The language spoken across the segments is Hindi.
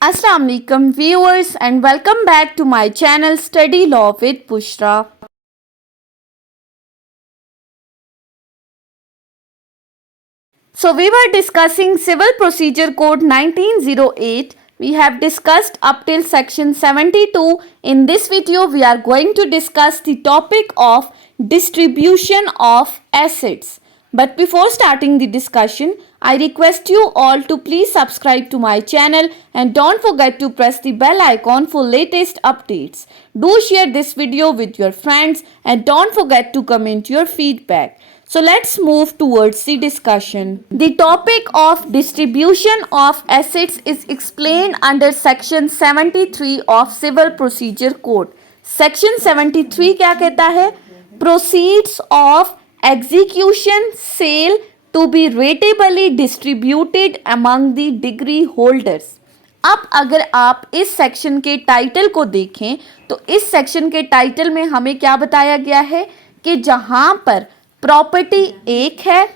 Assalamu alaikum viewers and welcome back to my channel Study Law with Bushra. So we were discussing Civil Procedure Code 1908. We have discussed up till section 72. In this video we are going to discuss the topic of distribution of assets. But before starting the discussion, I request you all to please subscribe to my channel and don't forget to press the bell icon for latest updates. Do share this video with your friends and don't forget to comment your feedback. So let's move towards the discussion. The topic of distribution of assets is explained under section 73 of Civil Procedure Code. Section 73 क्या कहता है? Proceeds of execution sale to be ratably distributed among the degree holders. अब अगर आप इस सेक्शन के टाइटल को देखें तो इस सेक्शन के टाइटल में हमें क्या बताया गया है कि जहां पर प्रॉपर्टी एक है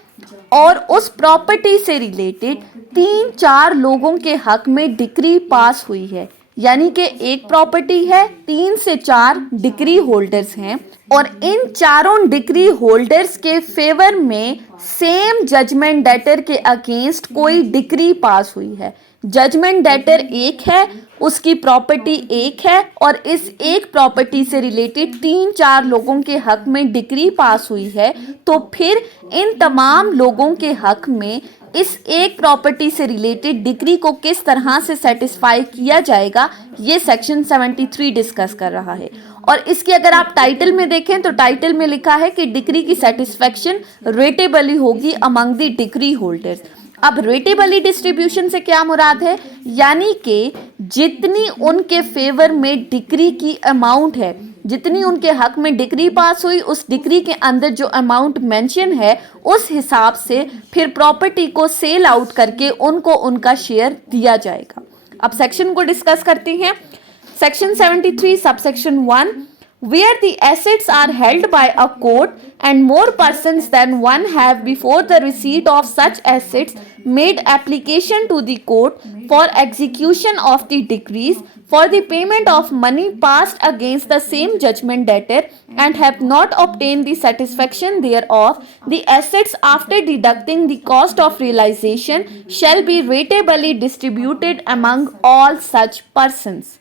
और उस प्रॉपर्टी से रिलेटेड 3-4 लोगों के हक में डिक्री पास हुई है, यानी कि एक प्रॉपर्टी है, 3 से 4 डिक्री होल्डर्स हैं और इन चारों डिक्री होल्डर्स के फेवर में सेम जजमेंट डेटर के अगेंस्ट कोई डिक्री पास हुई है। जजमेंट डेटर एक है, उसकी प्रॉपर्टी एक है और इस एक प्रॉपर्टी से रिलेटेड 3-4 लोगों के हक में डिक्री पास हुई है, तो फिर इन तमाम लोगों के हक में इस एक प्रॉपर्टी से रिलेटेड डिक्री को किस तरह से सेटिस्फाई किया जाएगा, ये सेक्शन 73 डिस्कस कर रहा है। और इसकी अगर आप टाइटल में देखें तो टाइटल में लिखा है कि डिक्री की सेटिस्फेक्शन रेटेबली होगी अमंग द डिक्री होल्डर्स। अब रेटेबली डिस्ट्रीब्यूशन से क्या मुराद है, यानी कि जितनी उनके फेवर में डिक्री की अमाउंट है, जितनी उनके हक में डिक्री पास हुई, उस डिक्री के अंदर जो अमाउंट मेंशन है उस हिसाब से फिर प्रॉपर्टी को सेल आउट करके उनको उनका शेयर दिया जाएगा। अब सेक्शन को डिस्कस करते हैं। Section 73 subsection 1, where the assets are held by a court and more persons than one have before the receipt of such assets made application to the court for execution of the decrees for the payment of money passed against the same judgment debtor and have not obtained the satisfaction thereof, the assets after deducting the cost of realization shall be ratably distributed among all such persons.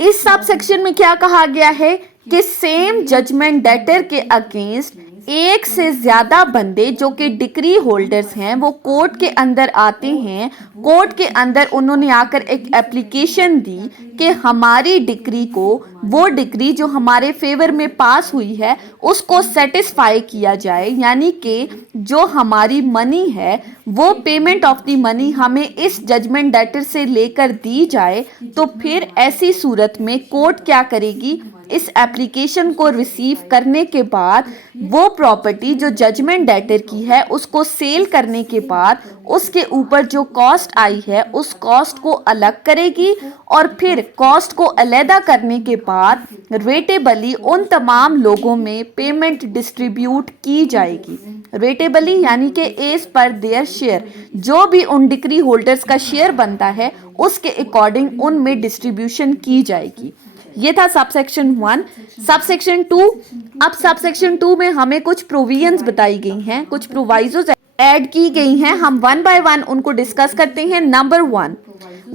इस सब सेक्शन में क्या कहा गया है कि सेम जजमेंट डेटर के अगेंस्ट एक से ज्यादा बंदे जो कि डिक्री होल्डर्स हैं वो कोर्ट के अंदर आते हैं। कोर्ट के अंदर उन्होंने आकर एक एप्लीकेशन दी कि हमारी डिक्री को, वो डिक्री जो हमारे फेवर में पास हुई है उसको सेटिस्फाई किया जाए, यानी कि जो हमारी मनी है वो पेमेंट ऑफ द मनी हमें इस जजमेंट डेटर से लेकर दी जाए। तो फिर ऐसी सूरत में कोर्ट क्या करेगी, इस एप्लीकेशन को रिसीव करने के बाद वो प्रॉपर्टी जो जजमेंट डेटर की है उसको सेल करने के बाद उसके ऊपर जो कॉस्ट आई है उस कॉस्ट को अलग करेगी और फिर कॉस्ट को अलहदा करने के बाद रेटेबली उन तमाम लोगों में पेमेंट डिस्ट्रीब्यूट की जाएगी। रेटेबली यानी कि एज पर देयर शेयर, जो भी उन डिक्री होल्डर्स का शेयर बनता है उसके अकॉर्डिंग उनमें डिस्ट्रीब्यूशन की जाएगी। ये था सबसेक्शन 1। सबसेक्शन 2, अब सबसेक्शन 2 में हमें कुछ प्रोविजंस बताई गई हैं, कुछ प्रोवाइजोस ऐड की गई हैं। हम वन बाय वन उनको डिस्कस करते हैं। Number 1,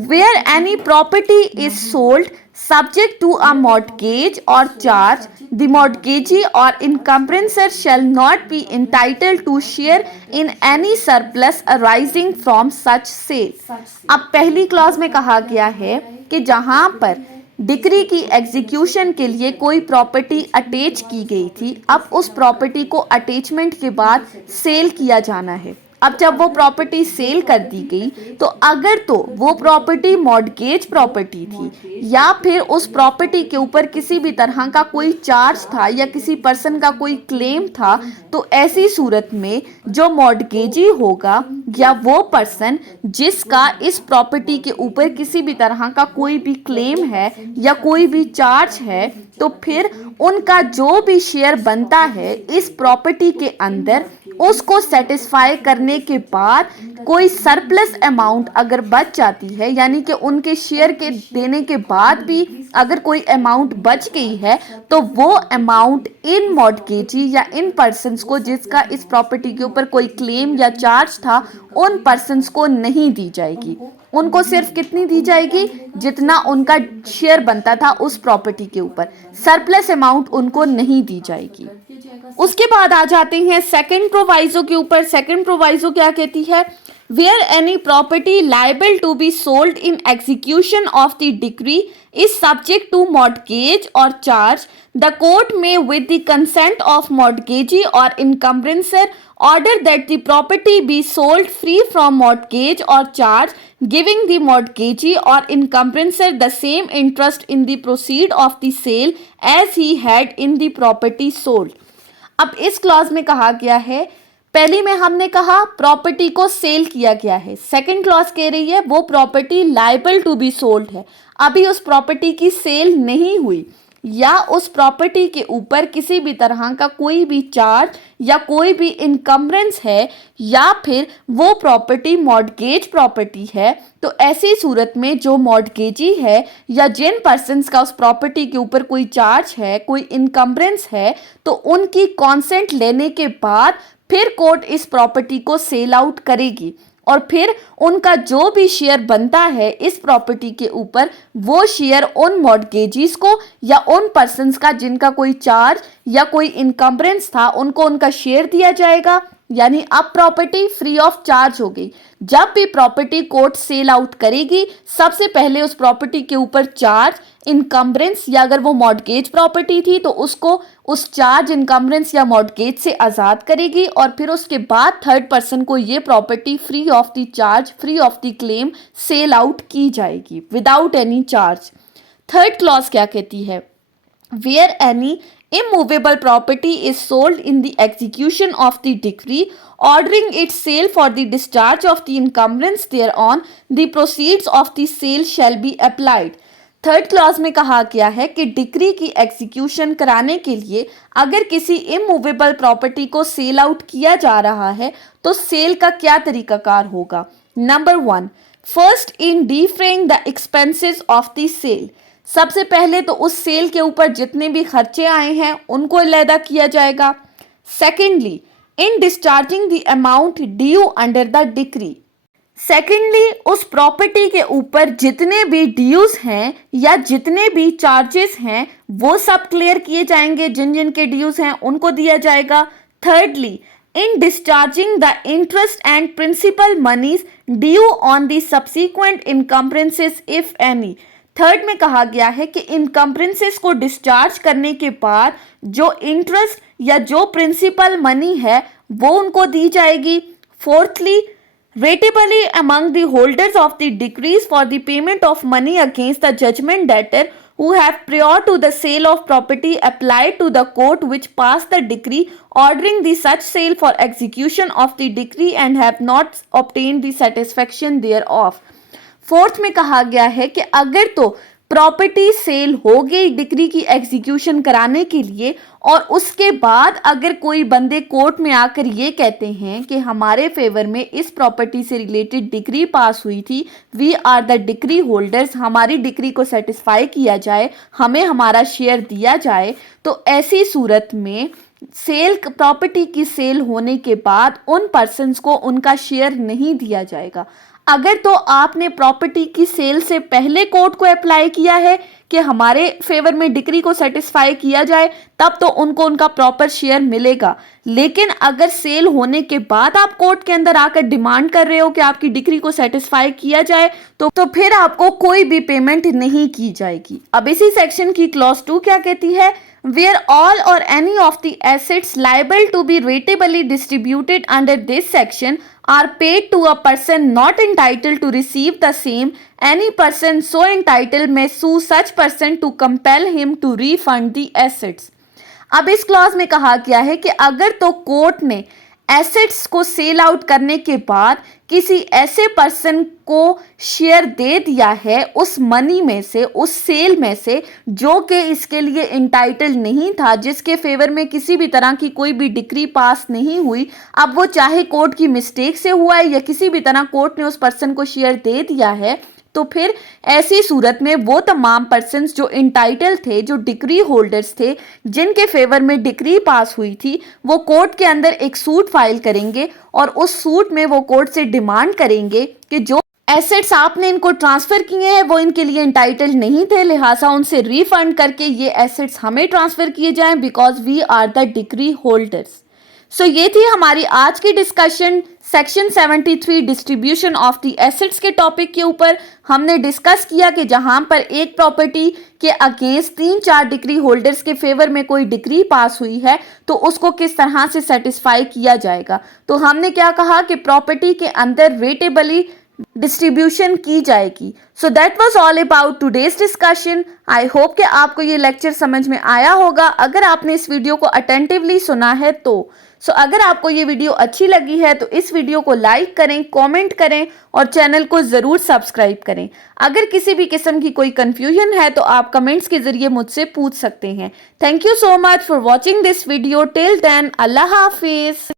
where any property is sold subject to a mortgage or charge, the mortgagee or encumbrancer shall not be entitled to share in any surplus arising from such sale। अब पहली क्लॉज में कहा गया है कि जहां पर डिक्री की एग्जीक्यूशन के लिए कोई प्रॉपर्टी अटैच की गई थी, अब उस प्रॉपर्टी को अटैचमेंट के बाद सेल किया जाना है। अब जब वो प्रॉपर्टी सेल कर दी गई तो अगर तो वो प्रॉपर्टी मॉर्टगेज प्रॉपर्टी थी या फिर उस प्रॉपर्टी के ऊपर किसी भी तरह का कोई चार्ज था या किसी पर्सन का कोई क्लेम था, तो ऐसी सूरत में जो मॉर्टगेजी होगा या वो पर्सन जिसका इस प्रॉपर्टी के ऊपर किसी भी तरह का कोई भी क्लेम है या कोई भी चार्ज है, तो फिर उनका जो भी शेयर बनता है इस प्रॉपर्टी के अंदर उसको सेटिस्फाई करने के बाद कोई सरप्लस अमाउंट अगर बच जाती है, यानी कि उनके शेयर के देने के बाद भी अगर कोई अमाउंट बच गई है, तो वो अमाउंट इन मॉर्टगेजी या इन पर्सन्स को जिसका इस प्रॉपर्टी के ऊपर कोई क्लेम या चार्ज था, उन पर्सन्स को नहीं दी जाएगी। उनको सिर्फ कितनी दी जाएगी? जितना उनका शेयर बनता था उस प्रॉपर्टी के ऊपर, सरप्लस अमाउंट उनको नहीं दी जाएगी। उसके बाद आ जाते हैं सेकंड प्रोवाइजो के ऊपर। सेकंड प्रोवाइजो क्या कहती है? Where any property liable to be sold in execution of the decree is subject to mortgage or charge, the court may, with the consent of mortgagee or encumbrancer, order that the property be sold free from mortgage or charge, giving the mortgagee or encumbrancer the same interest in the proceed of the sale as he had in the property sold. अब इस क्लॉज में कहा गया है, पहली में हमने कहा प्रॉपर्टी को सेल किया गया है, सेकंड क्लॉज कह रही है वो property liable to be sold है, अभी उस प्रॉपर्टी की सेल नहीं हुई या उस प्रॉपर्टी के ऊपर किसी भी तरह का कोई भी चार्ज या कोई भी इनकम्बरेंस है या फिर वो प्रॉपर्टी मॉर्टगेज प्रॉपर्टी है, तो ऐसी सूरत में जो मॉर्टगेजी है या जिन पर्सन्स का उस प्रॉपर्टी के ऊपर कोई चार्ज है, कोई इनकम्बरेंस है, तो उनकी कॉन्सेंट लेने के बाद फिर कोर्ट इस प्रॉपर्टी को सेल आउट करेगी और फिर उनका जो भी शेयर बनता है इस प्रॉपर्टी के ऊपर, वो शेयर उन मॉर्टगेजीज को या उन पर्सन्स का जिनका कोई चार्ज या कोई इनकम्बरेंस था, उनको उनका शेयर दिया जाएगा। यानी अब प्रॉपर्टी फ्री ऑफ चार्ज हो गई। जब भी प्रॉपर्टी कोर्ट सेल आउट करेगी, सबसे पहले उस प्रॉपर्टी के ऊपर चार्ज, इनकम्बरेंस या अगर वो मॉर्टगेज प्रॉपर्टी थी तो उसको उस चार्ज, इनकम्बरेंस या मॉर्टगेज से आज़ाद करेगी और फिर उसके बाद थर्ड पर्सन को ये property free of the charge, free of the claim sell out की जाएगी without any charge. Third clause क्या कहती है? Where any immovable property is sold in the execution of the decree ordering its sale for the discharge of the encumbrance thereon, the proceeds of the sale shall be applied. Third clause में कहा गया है कि डिक्री की एग्जीक्यूशन कराने के लिए अगर किसी इमूवेबल प्रॉपर्टी को सेल आउट किया जा रहा है तो सेल का क्या तरीकाकार होगा। Number 1, first in defraying the expenses of the sale. सबसे पहले तो उस सेल के ऊपर जितने भी खर्चे आए हैं उनको अलहदा किया जाएगा। Secondly, in discharging the amount due under the decree. Secondly, उस प्रॉपर्टी के ऊपर जितने भी ड्यूज हैं या जितने भी चार्जेस हैं वो सब क्लियर किए जाएंगे, जिन जिन के ड्यूज हैं उनको दिया जाएगा। Thirdly, in discharging the interest and principal moneys due on the subsequent encumbrances if any. Third में कहा गया है कि इनकम्बरेंसेस को डिस्चार्ज करने के बाद जो इंटरेस्ट या जो प्रिंसिपल मनी है वो उनको दी जाएगी। Fourthly, ratably among the holders of the decrees for the payment of money against the judgment debtor who have prior to the sale of property applied to the court which passed the decree ordering the such sale for execution of the decree and have not obtained the satisfaction thereof। Fourth में कहा गया है कि अगर तो प्रॉपर्टी सेल हो गई डिक्री की एग्जीक्यूशन कराने के लिए और उसके बाद अगर कोई बंदे कोर्ट में आकर ये कहते हैं कि हमारे फेवर में इस प्रॉपर्टी से रिलेटेड डिक्री पास हुई थी, we are the decree holders, हमारी डिक्री को सेटिस्फाई किया जाए, हमें हमारा शेयर दिया जाए, तो ऐसी सूरत में सेल, प्रॉपर्टी की सेल होने के बाद उन पर्सन्स को उनका शेयर नहीं दिया जाएगा। अगर तो आपने प्रॉपर्टी की सेल से पहले कोर्ट को अप्लाई किया है कि हमारे फेवर में डिक्री को सेटिस्फाई किया जाए, तब तो उनको उनका प्रॉपर शेयर मिलेगा। लेकिन अगर सेल होने के बाद आप कोर्ट के अंदर आकर डिमांड कर रहे हो कि आपकी डिक्री को सेटिस्फाई किया जाए, तो फिर आपको कोई भी पेमेंट नहीं की जाएगी। अब इसी सेक्शन की क्लॉज 2 क्या कहती है? Where all or any of the assets liable to be ratably distributed under this section are paid to a person not entitled to receive the same, any person so entitled may sue such person to compel him to refund the assets। अब इस क्लॉज में कहा गया है कि अगर तो कोर्ट ने एसेट्स को सेल आउट करने के बाद किसी ऐसे पर्सन को शेयर दे दिया है उस मनी में से, उस सेल में से, जो कि इसके लिए इंटाइटल नहीं था, जिसके फेवर में किसी भी तरह की कोई भी डिक्री पास नहीं हुई। अब वो चाहे कोर्ट की मिस्टेक से हुआ है या किसी भी तरह कोर्ट ने उस पर्सन को शेयर दे दिया है, तो फिर ऐसी सूरत में वो तमाम पर्सन्स जो इंटाइटल थे, जो डिक्री होल्डर्स थे, जिनके फेवर में डिक्री पास हुई थी, वो कोर्ट के अंदर एक सूट फाइल करेंगे और उस सूट में वो कोर्ट से डिमांड करेंगे कि जो एसेट्स आपने इनको ट्रांसफर किए हैं वो इनके लिए इंटाइटल नहीं थे, लिहाजा उनसे रिफंड करके ये एसेट्स हमें ट्रांसफर किए जाएं because we are the decree holders. So ये थी हमारी आज की discussion section 73 distribution of the assets के टॉपिक के ऊपर। हमने डिस्कस किया कि जहां पर एक प्रॉपर्टी के अगेंस्ट 3-4 डिक्री होल्डर्स के फेवर में कोई डिक्री पास हुई है तो उसको किस तरह से सेटिस्फाई किया जाएगा। तो हमने क्या कहा कि प्रॉपर्टी के अंदर रेटेबली डिस्ट्रीब्यूशन की जाएगी। So that was all about today's discussion. I hope कि आपको ये लेक्चर समझ में आया होगा अगर आपने इस वीडियो को अटेंटिवली सुना है तो। अगर आपको ये वीडियो अच्छी लगी है तो इस वीडियो को लाइक करें, कमेंट करें और चैनल को ज़रूर सब्सक्राइब करें। अगर किसी भी किस्म की कोई कंफ्यूजन है तो आप कमेंट्स के ज़रिए मुझसे पूछ सकते हैं। Thank you so much for watching this video. Till then, अल्लाह हाफिज़।